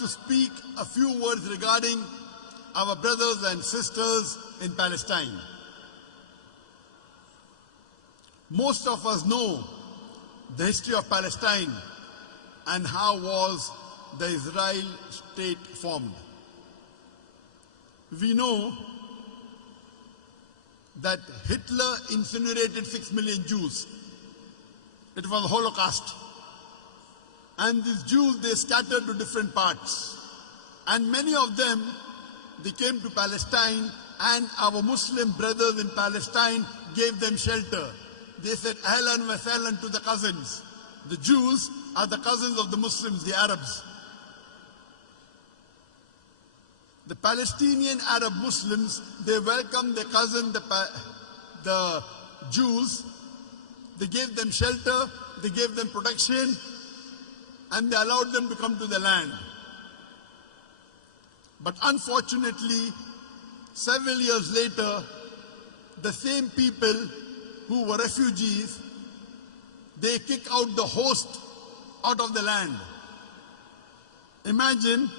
to speak a few words regarding our brothers and sisters in Palestine. Most of us know the history of Palestine and how was the Israel state formed. We know that Hitler incinerated 6 million Jews. It was a Holocaust. And these Jews, they scattered to different parts. And many of them, they came to Palestine, and our Muslim brothers in Palestine gave them shelter. They said, Ahlan wa sahlan to the cousins. The Jews are the cousins of the Muslims, the Arabs. The Palestinian Arab Muslims, they welcomed their cousin, the Jews. They gave them shelter, they gave them protection, and they allowed them to come to the land. But unfortunately, several years later, the same people who were refugees, they kick out the host out of the land. Imagine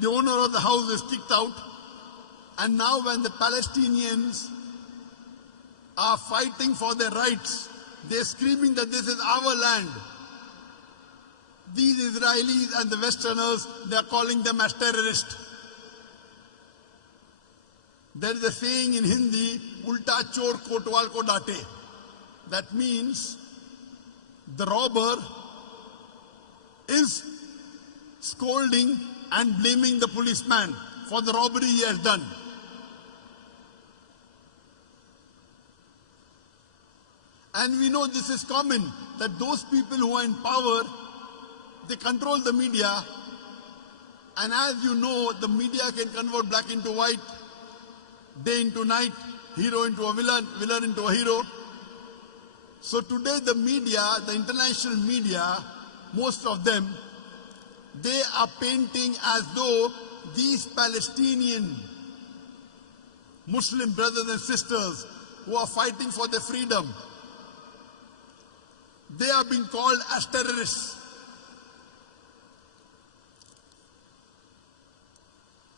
the owner of the house is kicked out, and now when the Palestinians are fighting for their rights, they're screaming that this is our land. These Israelis and the Westerners, they're calling them as terrorists. There is a saying in Hindi, Ulta chor kotwal ko date. That means the robber is scolding and blaming the policeman for the robbery he has done. And we know this is common, that those people who are in power, they control the media, and as you know, the media can convert black into white, day into night, hero into a villain, villain into a hero. So today the media, the international media, most of them, they are painting as though these Palestinian Muslim brothers and sisters who are fighting for their freedom, they are being called as terrorists.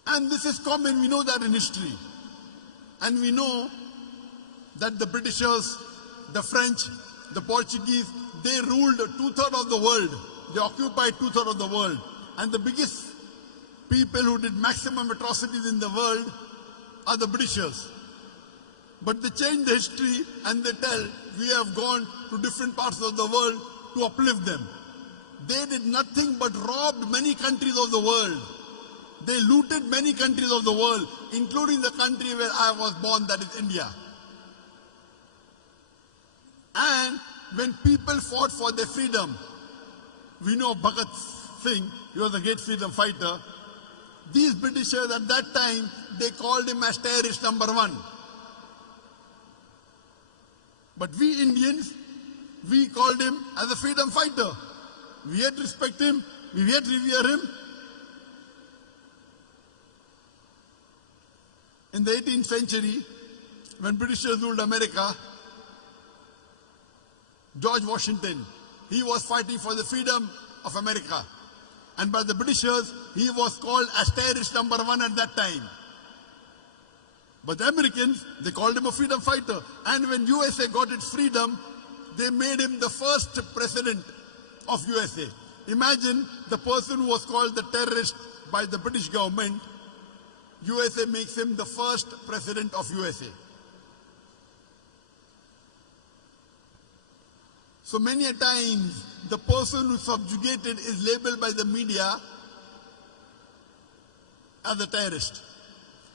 And this is common, we know that in history. And we know that the Britishers, the French, the Portuguese, they ruled 2/3 of the world. They occupied 2/3 of the world. And the biggest people who did maximum atrocities in the world are the Britishers. But they change the history and they tell, we have gone to different parts of the world to uplift them. They did nothing but robbed many countries of the world. They looted many countries of the world, including the country where I was born, that is India. And when people fought for their freedom, we know Bhagat Singh, he was a great freedom fighter. These Britishers at that time, they called him as terrorist #1. But we Indians, we called him as a freedom fighter. We had to respect him, we had to revere him. In the 18th century, when Britishers ruled America, George Washington, he was fighting for the freedom of America. And by the Britishers, he was called as terrorist #1 at that time. But the Americans, they called him a freedom fighter. And when USA got its freedom, they made him the first president of USA. Imagine the person who was called the terrorist by the British government, USA makes him the first president of USA. So many a times, the person who subjugated is labeled by the media as a terrorist.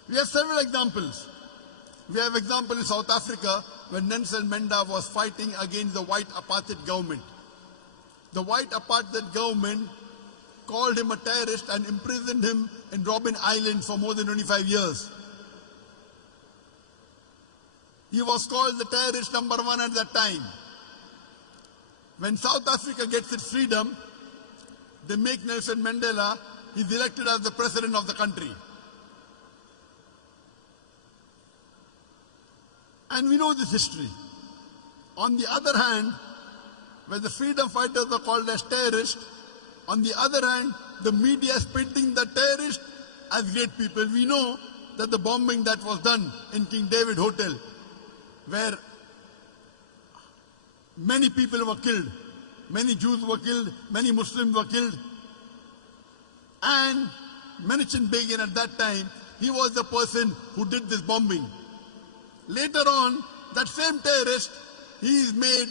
We have several examples. We have example in South Africa when Nelson Mandela was fighting against the white apartheid government. The white apartheid government called him a terrorist and imprisoned him in Robben Island for more than 25 years. He was called the terrorist #1 at that time. When South Africa gets its freedom, they make Nelson Mandela, he's elected as the president of the country. And we know this history. On the other hand, when the freedom fighters are called as terrorists, on the other hand, the media is painting the terrorists as great people. We know that the bombing that was done in King David Hotel, where many people were killed, many Jews were killed, many Muslims were killed, and Menachem Begin at that time, he was the person who did this bombing. Later on, that same terrorist, he is made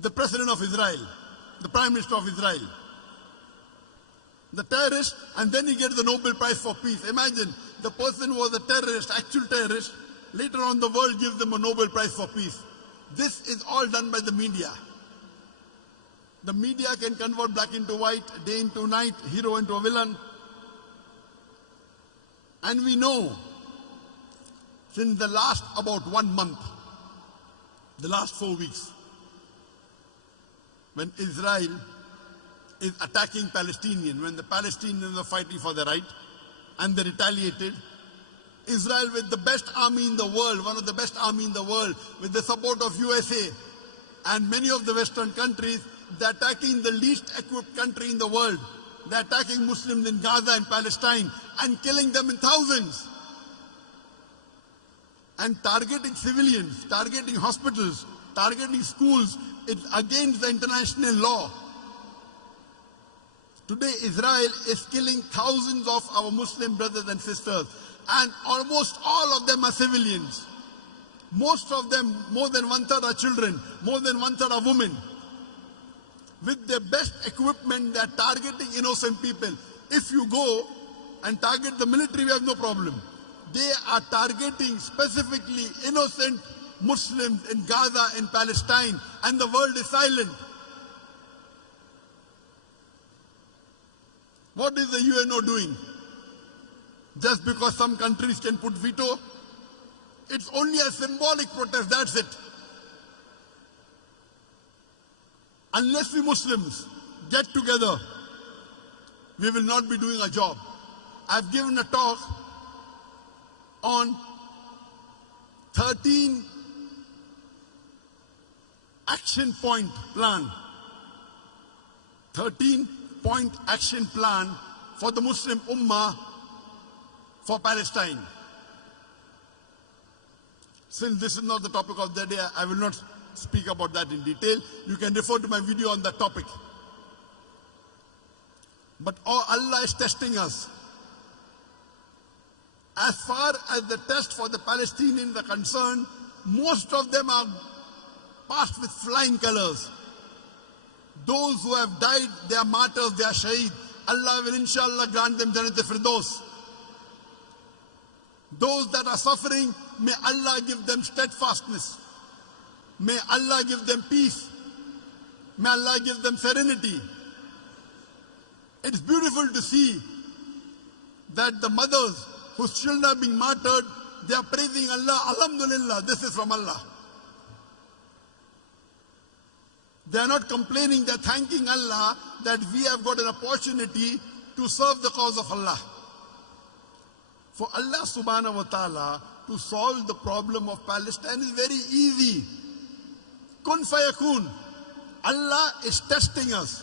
the president of Israel, the prime minister of Israel. The terrorist, and then he gets the Nobel Prize for Peace. Imagine, the person was a terrorist, actual terrorist. Later on, the world gives them a Nobel Prize for Peace. This is all done by the media. The media can convert black into white, day into night, hero into a villain. And we know, since the last about 1 month, the last 4 weeks, when Israel is attacking Palestinians, when the Palestinians are fighting for their right, and they retaliated, Israel, with the best army in the world, one of the best army in the world, with the support of USA and many of the Western countries, they're attacking the least equipped country in the world. They're attacking Muslims in Gaza and Palestine and killing them in thousands. And targeting civilians, targeting hospitals, targeting schools, it's against the international law. Today, Israel is killing thousands of our Muslim brothers and sisters, and almost all of them are civilians. Most of them, more than 1/3 are children, more than 1/3 are women. With the best equipment, they are targeting innocent people. If you go and target the military, we have no problem. They are targeting specifically innocent Muslims in Gaza and Palestine, and the world is silent. What is the UNO doing? Just because some countries can put veto? It's only a symbolic protest, that's it. Unless we Muslims get together, we will not be doing a job. I've given a talk on 13 action point plan. 13-point action plan for the Muslim Ummah for Palestine. Since this is not the topic of the day, I will not speak about that in detail. You can refer to my video on that topic. But Allah is testing us. As far as the test for the Palestinians are concerned, most of them are passed with flying colors. Those who have died, they are martyrs, they are shaheed. Allah will inshallah grant them Jannat al-Firdaus. Those that are suffering, may Allah give them steadfastness. May Allah give them peace. May Allah give them serenity. It's beautiful to see that the mothers whose children are being martyred, they are praising Allah. Alhamdulillah, this is from Allah. They are not complaining, they are thanking Allah that we have got an opportunity to serve the cause of Allah. For Allah subhanahu wa ta'ala to solve the problem of Palestine is very easy. Kun fayakun. Allah is testing us.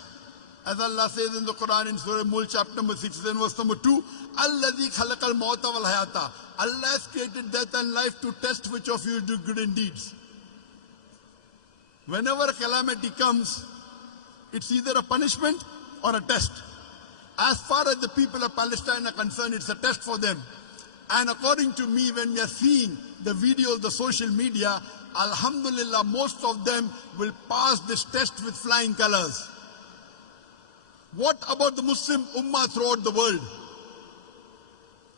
As Allah says in the Quran in Surah Mulk chapter number 6 and verse number 2, Alladhi khalaqal mawta wal hayata. Allah has created death and life to test which of you do good deeds. Whenever a calamity comes, it's either a punishment or a test. As far as the people of Palestine are concerned, it's a test for them. And according to me, when we are seeing the videos, the social media, alhamdulillah, most of them will pass this test with flying colors. What about the Muslim Ummah throughout the world?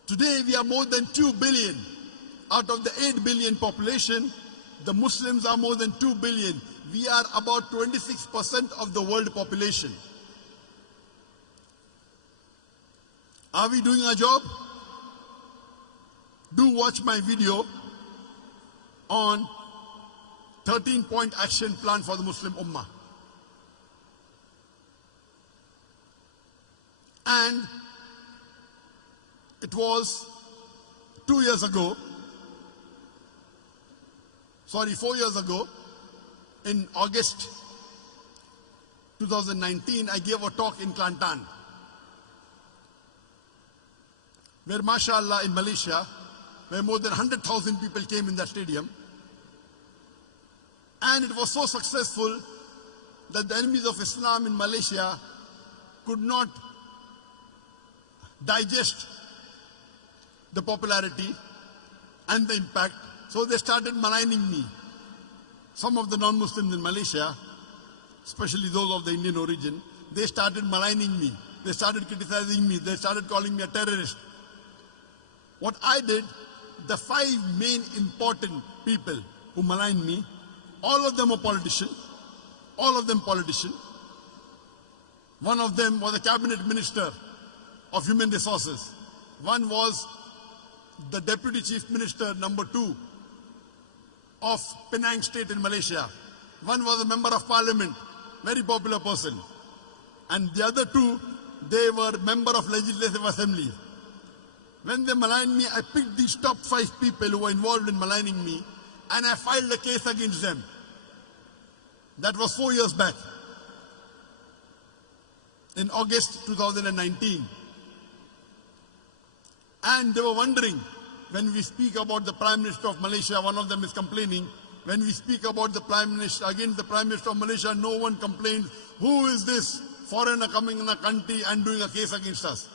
Today we are more than 2 billion. Out of the 8 billion population, the Muslims are more than 2 billion. We are about 26% of the world population. Are we doing our job? Do watch my video on 13-point action plan for the Muslim Ummah. And it was 4 years ago, in August 2019, I gave a talk in Kelantan, where mashallah in Malaysia, where more than 100,000 people came in that stadium. And it was so successful that the enemies of Islam in Malaysia could not digest the popularity and the impact. So they started maligning me. Some of the non-Muslims in Malaysia, especially those of the Indian origin, they started maligning me. They started criticizing me. They started calling me a terrorist. What I did, the 5 main important people who maligned me, all of them are politicians. All of them politicians. One of them was a cabinet minister of human resources. One was the deputy chief minister number 2 of Penang state in Malaysia. One was a member of parliament, very popular person. And the other 2, they were member of legislative assembly. When they maligned me, I picked these top 5 people who were involved in maligning me, and I filed a case against them. That was 4 years back, in August 2019. And they were wondering, when we speak about the Prime Minister of Malaysia, one of them is complaining, when we speak about the Prime Minister, against the Prime Minister of Malaysia, no one complains, who is this foreigner coming in a country and doing a case against us?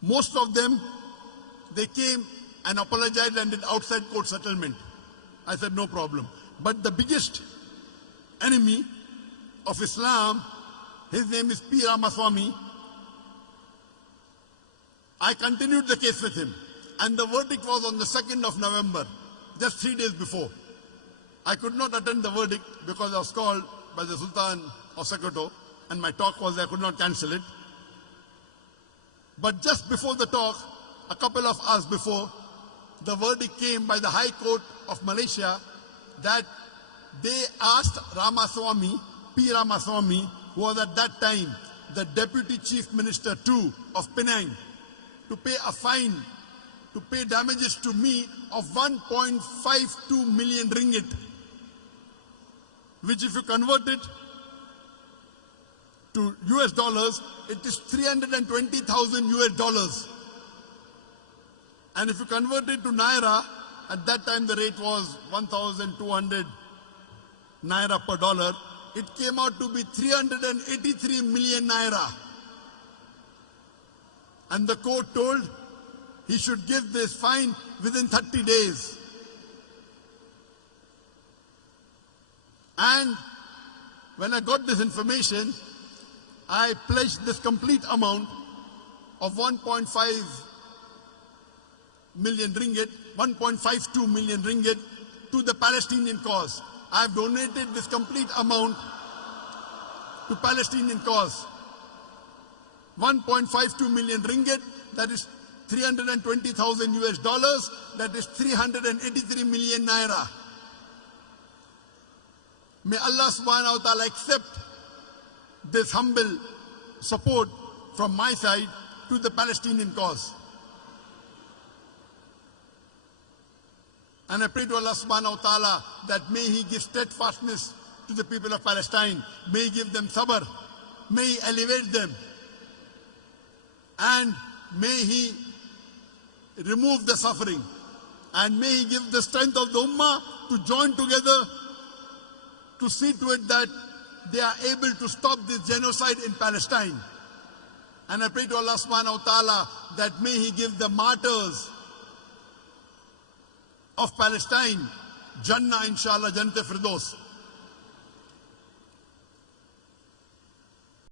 Most of them, they came and apologized and did outside court settlement. I said, no problem. But the biggest enemy of Islam, his name is P. Ramaswamy. I continued the case with him. And the verdict was on the 2nd of November, just 3 days before. I could not attend the verdict because I was called by the Sultan of Sokoto, and my talk was I could not cancel it. But just before the talk, a couple of hours before, the verdict came by the High Court of Malaysia that they asked Ramaswamy, P. Ramaswamy, who was at that time the Deputy Chief Minister 2 of Penang, to pay a fine, to pay damages to me of 1.52 million ringgit, which if you convert it to US dollars, it is 320,000 US dollars. And if you convert it to Naira, at that time the rate was 1,200 Naira per dollar, it came out to be 383 million Naira. And the court told he should give this fine within 30 days. And when I got this information, I pledged this complete amount of 1.5 million ringgit, 1.52 million ringgit to the Palestinian cause. I have donated this complete amount to Palestinian cause. 1.52 million ringgit, that is 320,000 US dollars, that is 383 million Naira. May Allah subhanahu wa ta'ala accept this humble support from my side to the Palestinian cause. And I pray to Allah subhanahu wa ta'ala that may He give steadfastness to the people of Palestine. May He give them sabr. May He elevate them. And may He remove the suffering. And may He give the strength of the Ummah to join together to see to it that they are able to stop this genocide in Palestine. And I pray to Allah subhanahu wa ta'ala that may He give the martyrs of Palestine Jannah, inshallah, Jannat Firdaus.